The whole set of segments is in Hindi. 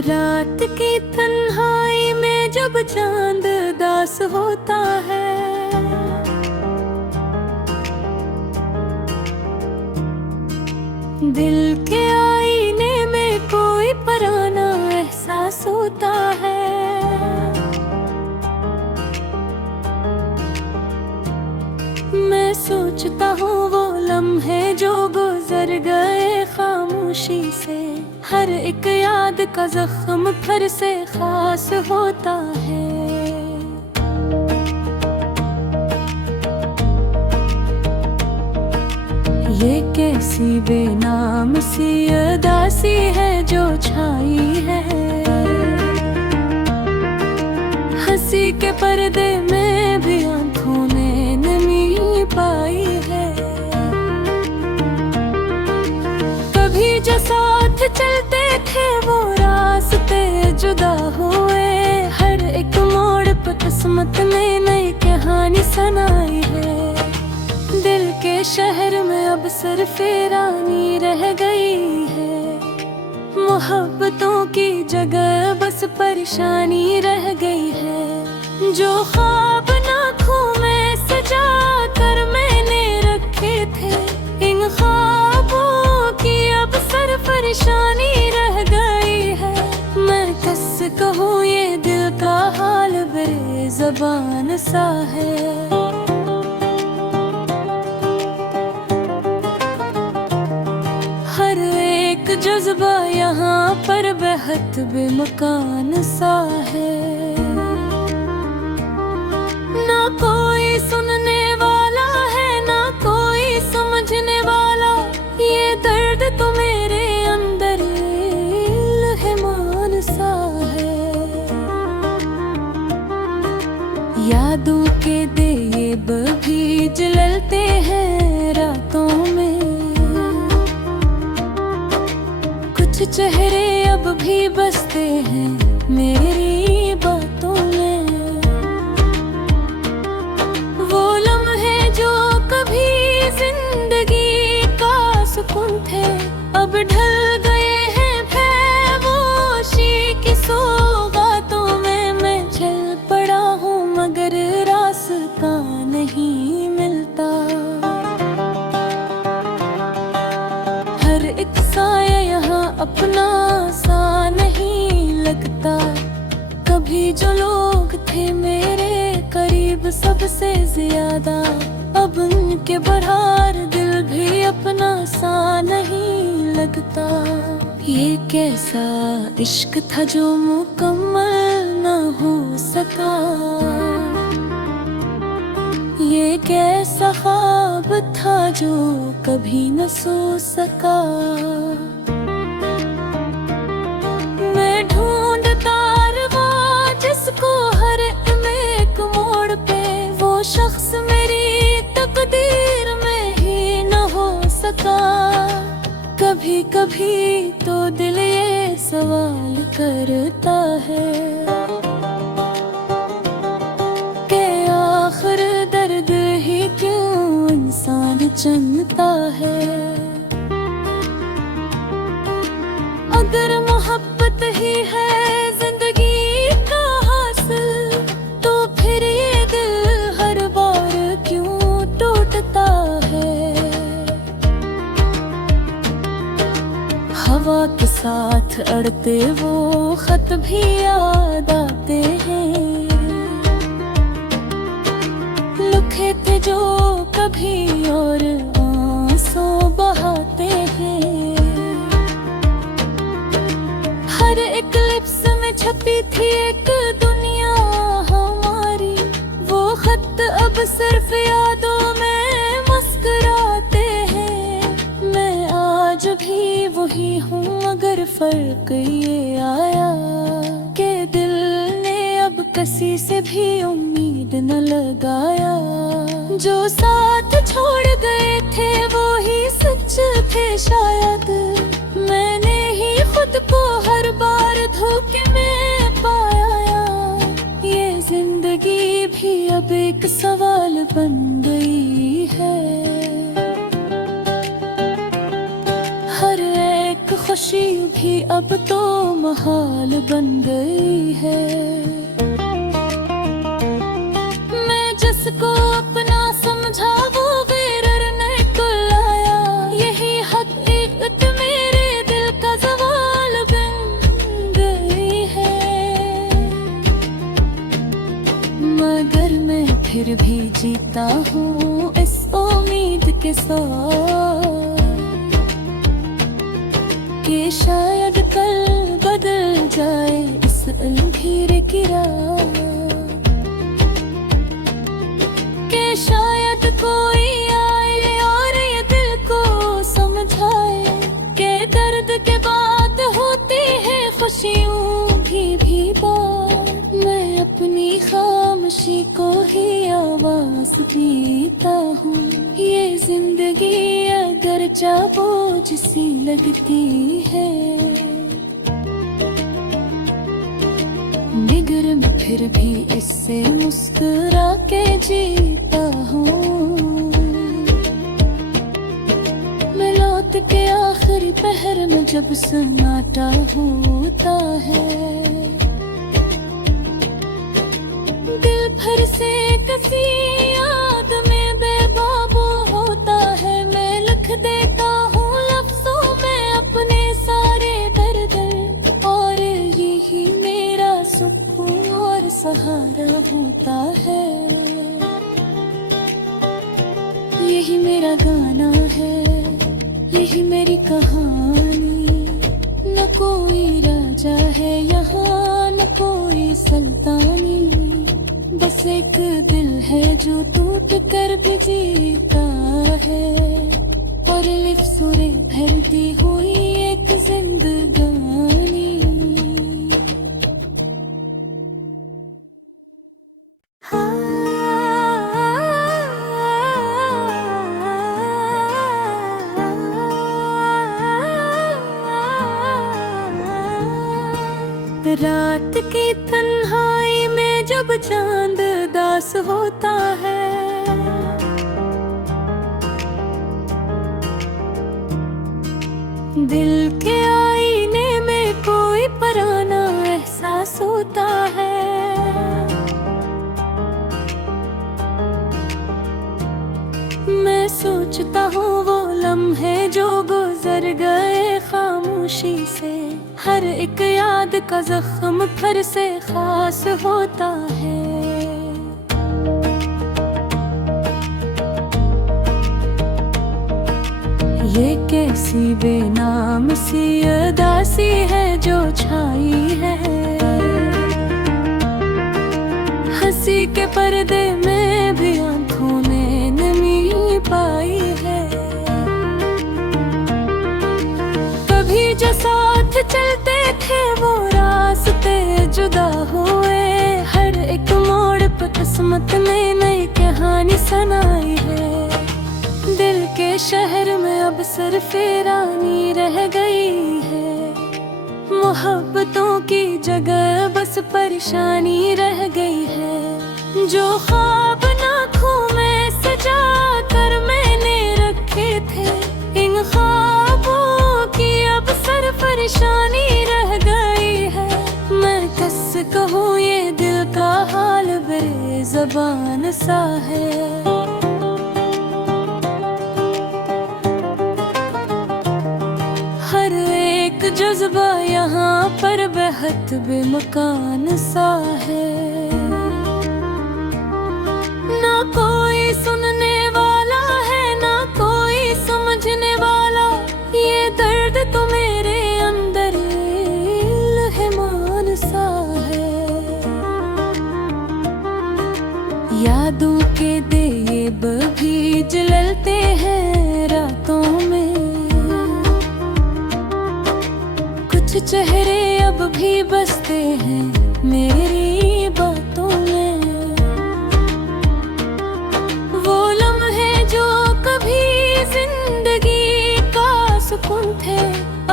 रात की तन्हाई में जब चांद दास होता है, दिल के आईने में कोई पराना एहसास होता है। मैं सोचता हूँ वो लम्हे जो गुजर गए खामोशी से, हर एक याद का जख्म फिर से खास होता है। ये कैसी बेनाम सी उदासी है जो छाई है, हंसी के पर्दे में भी आंखों ने नमी पाई है। कभी जो साथ चलते थे वो रास्ते जुदा हुए, हर एक मोड़ पर किस्मत ने नई कहानी सुनाई है। दिल के शहर में अब सिर्फ वीरानी रह गई है, मोहब्बतों की जगह बस परेशानी रह गई है। जो ख्वाब आँखों में सजा कर मैंने रखे थे, इन ख्वाबों की अब सर परेशानी रह गई है। मैं कैसे कहूँ ये दिल का हाल बेज़बान सा है। हर एक जज्बा यहाँ पर बेहद बेमकान सा है, ना कोई सुनने वाला है ना कोई समझने वाला। ये दर्द तो मेरे अंदर लहमान सा है। यादों के देब भी जलते हैं रातों में, कुछ चेहरे अब भी बसते हैं मेरी बातों में। वो लम्हे जो कभी जिंदगी का सुकून थे, अब ढल गए हैं खामोशी की सौगातों में। मैं चल पड़ा हूँ मगर रास्ता नहीं मिलता, हर एक साया यहाँ अपना सा नहीं लगता। कभी जो लोग थे मेरे करीब सबसे ज्यादा, अब उनके बराबर दिल भी अपना सा नहीं लगता। ये कैसा इश्क था जो मुकम्मल न हो सका, ये कैसा ख्वाब था जो कभी न सो सका। मैं ढूंढता रहा जिसको हर एक मोड़ पे, वो शख्स मेरी तकदीर में ही न हो सका। कभी कभी तो दिल ये सवाल करता है कि आखिर दर्द ही क्यों इंसान चुनता है। अगर मोहब्बत ही है जिंदगी का हासिल, तो फिर ये दिल हर बार क्यों टूटता है। हवा के साथ अड़ते वो खत भी याद आते हैं, लिखे थे जो कभी और आंसू बहाते हैं। हर एक लिप्स में छपी थी एक दुनिया हमारी, वो खत अब सिर्फ यादों में मुस्कुराते हैं। मैं आज भी वही हूँ मगर फर्क ये आया कि दिल ने अब किसी से भी उम्मीद न लगाया। जो साथ छोड़ गए थे वो ही सच थे शायद, मैंने ही खुद को हर बार धोखे में पाया। ये जिंदगी भी अब एक सवाल बन गई है, हर एक खुश खुशी भी अब तो महाल बन गई है। मैं जिसको अपना समझा वो बेरर निकल आया। यही हकीकत मेरे दिल का सवाल बन गई है। मगर मैं फिर भी जीता हूँ इस उम्मीद के साथ कि शायद कल बदल जाए इस अंधेरे की रात, कि शायद कोई आए और ये दिल को समझाए कि दर्द के बाद होती है खुशियों भी बात। मैं अपनी खामोशी को ही आवाज देता हूँ। ये जिंदगी अगर बोझ सी लगती है, मगर मैं फिर भी इससे मुस्कुरा के जीता हूँ। मैं लौट के आखिरी पहर में जब सन्नाटा होता है, दिल भर से किसी याद में बेकाबू होता है। मैं लिख देता हूँ लफ्जों में अपने सारे दर्द, और यही मेरा सुकून और सहारा होता है। यही मेरा गाना है, यही मेरी कहानी। न कोई राजा है यहाँ, न कोई सुल्तानी, बस एक दिल है जो टूट कर भी जीता है, और लिख सुरे भरती हुई एक जिंदगानी। रात की तन्हाई में जब चांद दास होता है, दिल के आईने में कोई पराना एहसास होता है। मैं सोचता हूँ वो लम्हे जो गुजर गए खामोशी से, हर एक याद का जख्म फिर से खास होता है। ये कैसी बेनाम सी उदासी है जो छाई है, हंसी के पर्दे में भी आंखों ने नमी पाई है। कभी जो साथ चलते थे वो रास्ते जुदा हुए, हर एक मोड़ पर किस्मत ने नई कहानी सुनाई है। दिल के शहर में अब सिर्फ रानी रह गई है, मोहब्बतों की जगह बस परेशानी रह गई है। जो ख्वाब आँखों में सजा कर मैंने रखे थे, इन ख्वाबों की अब सर परेशानी रह गई है। मैं किस कहूँ ये दिल का हाल बेज़बान सा है। हर एक जज्बा यहाँ पर बेहद बेमकान सा है, ना कोई सुनने वाला है ना कोई समझने वाला। ये दर्द तो मेरे अंदर लहमान सा है। यादों के देब भी जलते हैं रातों में, कुछ चेहरे अब भी बसते हैं मेरी बातों में। वो लम्हे जो कभी जिंदगी का सुकून थे,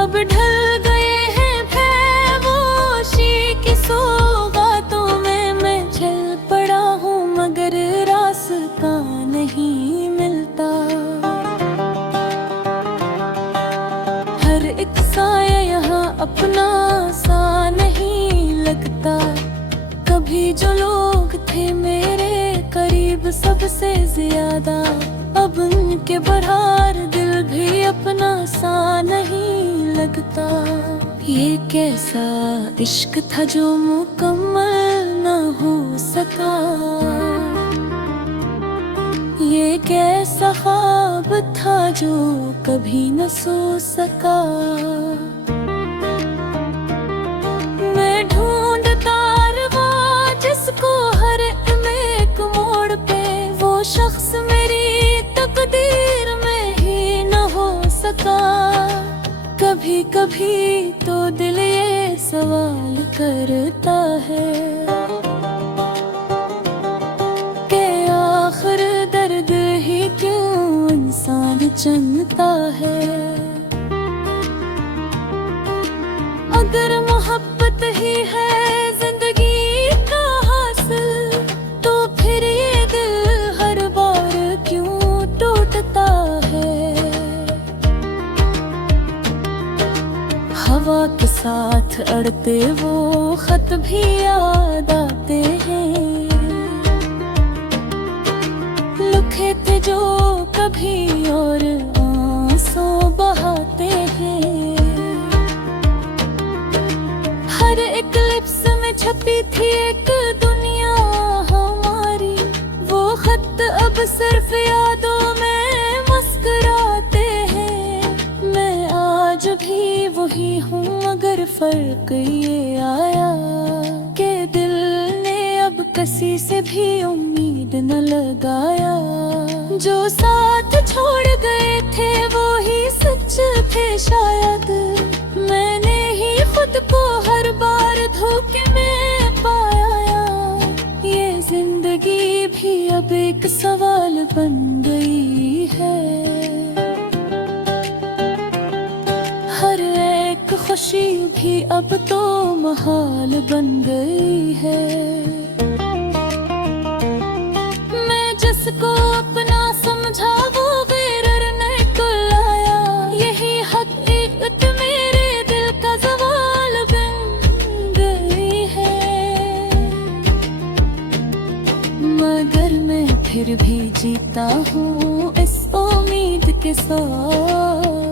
अब ढल गए हैं खामोशी की सौगातों में। मैं चल पड़ा हूँ मगर रास्ता नहीं मिलता, हर एक साया थे मेरे करीब सबसे ज्यादा, अब उनके बरार दिल भी अपना सा नहीं लगता। ये कैसा इश्क था जो मुकम्मल न हो सका, ये कैसा ख्वाब था जो कभी न सो सका। मैं ढूंढता रहा जिसको हर एक मोड़ पे, वो शख्स मेरी तकदीर में ही न हो सका। कभी कभी तो दिल ये सवाल करता है कि आखिर दर्द ही क्यों इंसान चुनता है। अगर मोहब्बत ही है जिंदगी का हासिल, तो फिर ये दिल हर बार क्यों टूटता है। हवा के साथ अड़ते वो खत भी याद आते हैं, लिखे थे जो कभी और आंसू बहाते हैं। हर एक लिप्स में छपी थी एक दुनिया हमारी, वो खत अब सिर्फ यादों में मुस्कुराते हैं। मैं आज भी वही हूँ मगर फर्क ये आया कि दिल ने अब किसी से भी उम्मीद न लगाया। जो साथ छोड़ गए थे वो ही सच थे शायद, मैंने ही खुद को हर बार धोखे में पाया। ये जिंदगी भी अब एक सवाल बन गई है, हर एक खुशी भी अब तो महाल बन गई है। मैं जिसको अपना समझा वो गैर निकल आया, यही हकीकत मेरे दिल का सवाल बन गई है। मगर मैं फिर भी जीता हूँ इस उम्मीद के साथ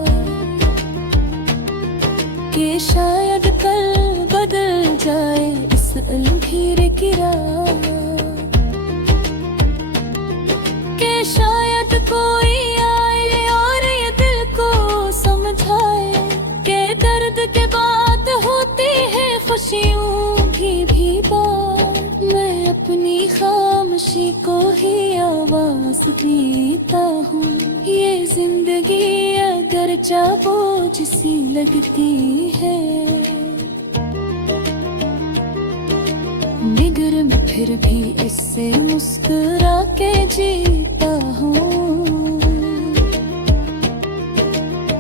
कि शायद कल बदल जाए इस अलमीर की रात, कि शायद कोई आए और ये दिल को समझाए कि दर्द के बाद होती है खुशियों भी बात। मैं अपनी खामोशी को ही आवाज देता हूँ, ये जिंदगी अगर बोझ सी लगती है, मगर मैं फिर भी इससे मुस्कुरा के जीता हूँ।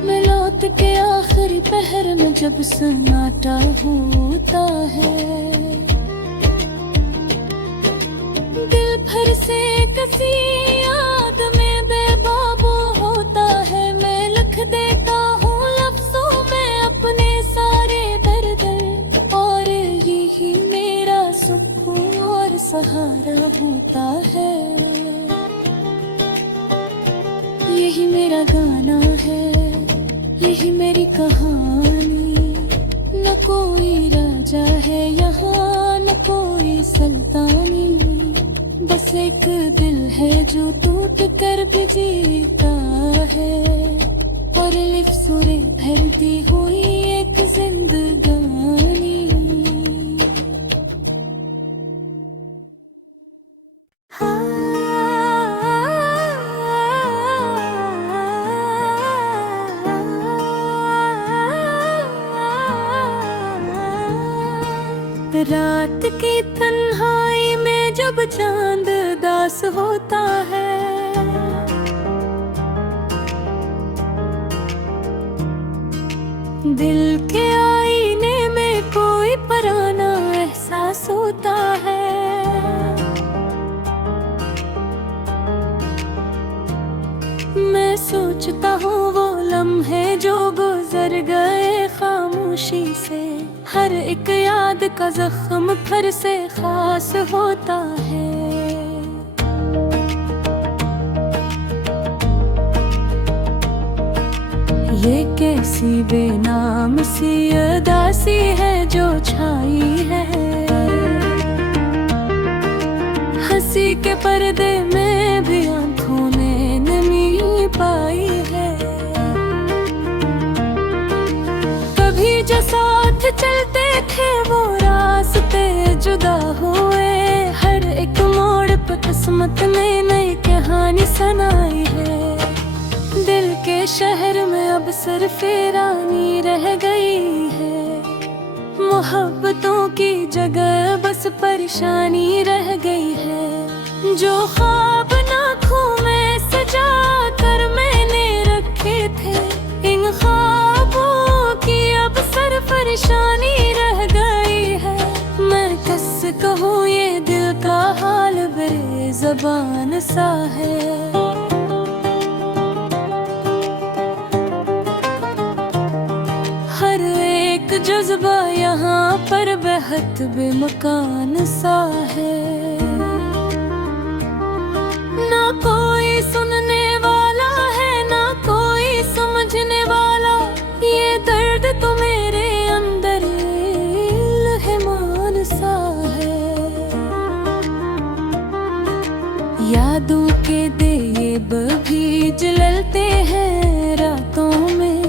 मैं लौट के आखिरी पहर में जब सन्नाटा होता है, दिल भर से किसी याद में बेकाबू होता है। मैं लिख देता हूँ लफ्जों में अपने सारे दर्द, और यही मेरा सुकून और सहारा होता है। यही मेरा गाना है, यही मेरी कहानी, न कोई राजा है यहाँ न कोई सुल्तानी, बस एक दिल है जो टूट कर भी जीता है, और लिफ्सुरे भरती हुई एक जिंदगानी। रात की तन्हाई में जब चांद दास होता है, दिल के आईने में कोई पराना एहसास होता है। मैं सोचता हूँ वो लम्हे जो गुजर गए खामोशी से, हर एक याद का जख्म फिर से खास होता है। सी बेनाम सी उदासी है जो छाई है। हंसी के पर्दे में भी आंखों ने नमी पाई है। कभी जो साथ चलते थे वो रास्ते जुदा हुए। हर एक मोड़ पर किस्मत ने नई कहानी सुनाई है। दिल के शहर में अब सिर्फ रानी रह गई है। मोहब्बतों की जगह बस परेशानी रह गई है। जो ख्वाब आँखों में सजा कर मैंने रखे थे, इन ख्वाबों की अब सर परेशानी रह गई है। मैं किस कहूँ ये दिल का हाल बेज़बान सा है। हर एक जज्बा यहाँ पर बेहद बेमकान सा है। ना कोई सुनने वाला है ना कोई समझने वाला। ये दर्द तो मेरे अंदर लहमान सा है। यादों के देब भी जलते हैं रातों में।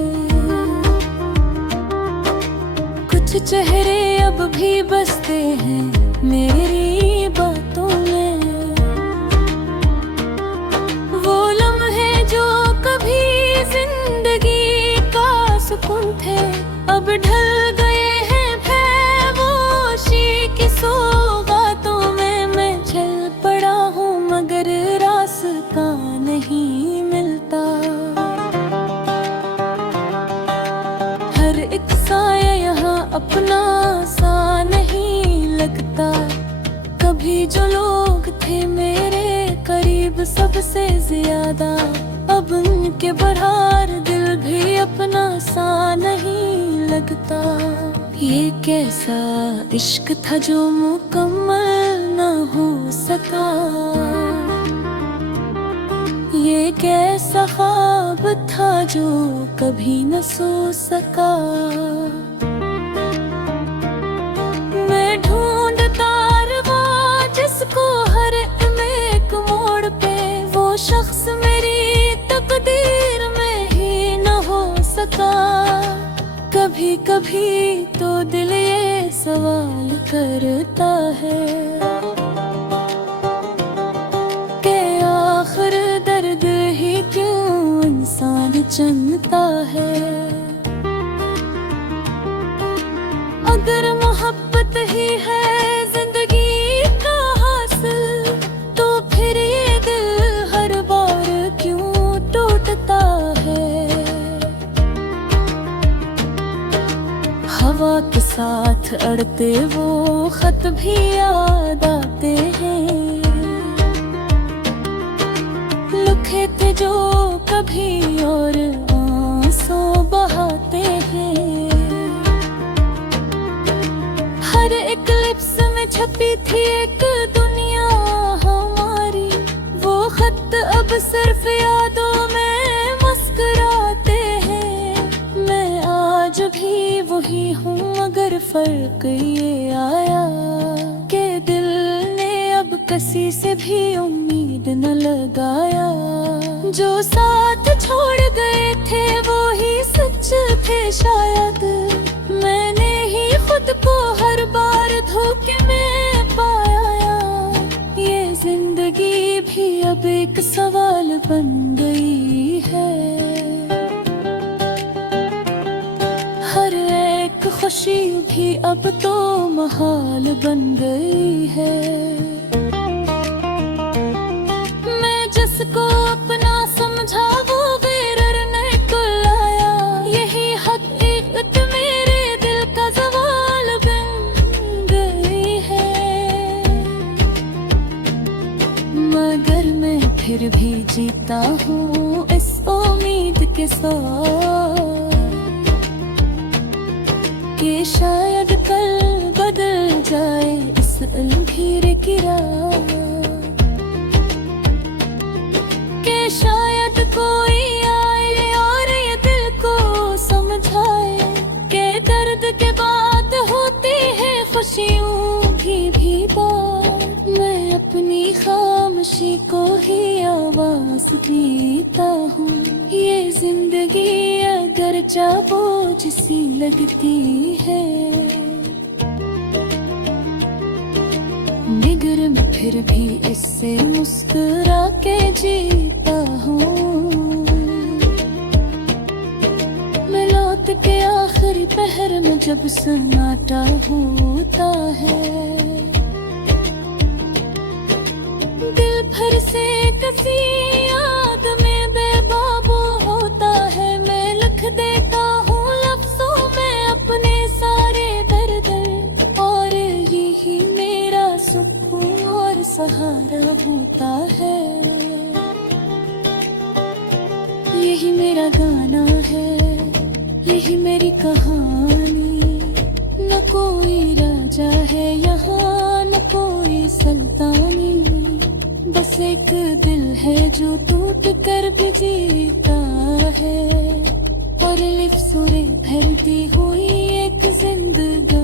कुछ चेहरे अब भी बसते हैं मेरी बातों में। वो लम्हे जो कभी जिंदगी का सुकून थे, अब ढल गए हैं खामोशी की सौगातों में। मैं चल पड़ा हूँ मगर रास्ता नहीं मिलता। हर एक साया यहाँ अपना सा नहीं लगता। कभी जो लोग थे मेरे करीब सबसे ज्यादा, अब उनके बराबर दिल भी अपना सा नहीं लगता। ये कैसा इश्क था जो मुकम्मल न हो सका। ये कैसा ख्वाब था जो कभी न सो सका। मैं ढूंढता रहा जिसको हर एक मोड़ पे, वो शख्स मेरी तकदीर में ही न हो सका। कभी कभी तो दिल ये सवाल करता है कि आखिर दर्द ही क्यों इंसान चुनता है। अगर मोहब्बत ही है जिंदगी का हासिल, तो फिर ये दिल हर बार क्यों टूटता है। हवा के साथ अड़ते वो खत भी याद आते हैं। लिखे थे जो कभी और आंसू बहाते हैं। हर एक लिप्स में छपी थी एक दुनिया हमारी। वो खत अब सिर्फ यादों में मुस्कुराते हैं। मैं आज भी वही हूँ मगर फर्क ये आया कि दिल ने अब किसी से भी उम्मीद न लगाया। जो साथ छोड़ गए थे वो ही सच थे शायद। मैंने ही खुद को हर बार धोखे में पाया। ये जिंदगी भी अब एक सवाल बन गई है। हर एक खुशी भी अब तो महाल बन गई है। मैं जिसको अपना समझा वो बेरर निकल आया। यही हकीकत मेरे दिल का सवाल बन गई है। मगर मैं फिर भी जीता हूँ इस उम्मीद के साथ कि शायद कल बदल जाए इस अलमीर की रात। कि शायद कोई आए और ये दिल को समझ अपनी खामोशी को ही आवाज देता हूँ। ये जिंदगी अगर बोझ सी लगती है, निगर में फिर भी इससे मुस्कुरा के जीता हूँ। मैं लौट के आखिरी पहर में जब सन्नाटा होता है, दिल भर से किसी याद में बेकाबू होता है। मैं लिख देता हूँ लफ्जों में अपने सारे दर्द, और यही मेरा सुकून और सहारा होता है। यही मेरा गाना है, यही मेरी कहानी। न कोई राजा है यहाँ, न कोई सुल्तानी, बस एक दिल है जो टूट कर भी जीता है, और लिफ्ट सुरे भरती हुई एक जिंदगानी।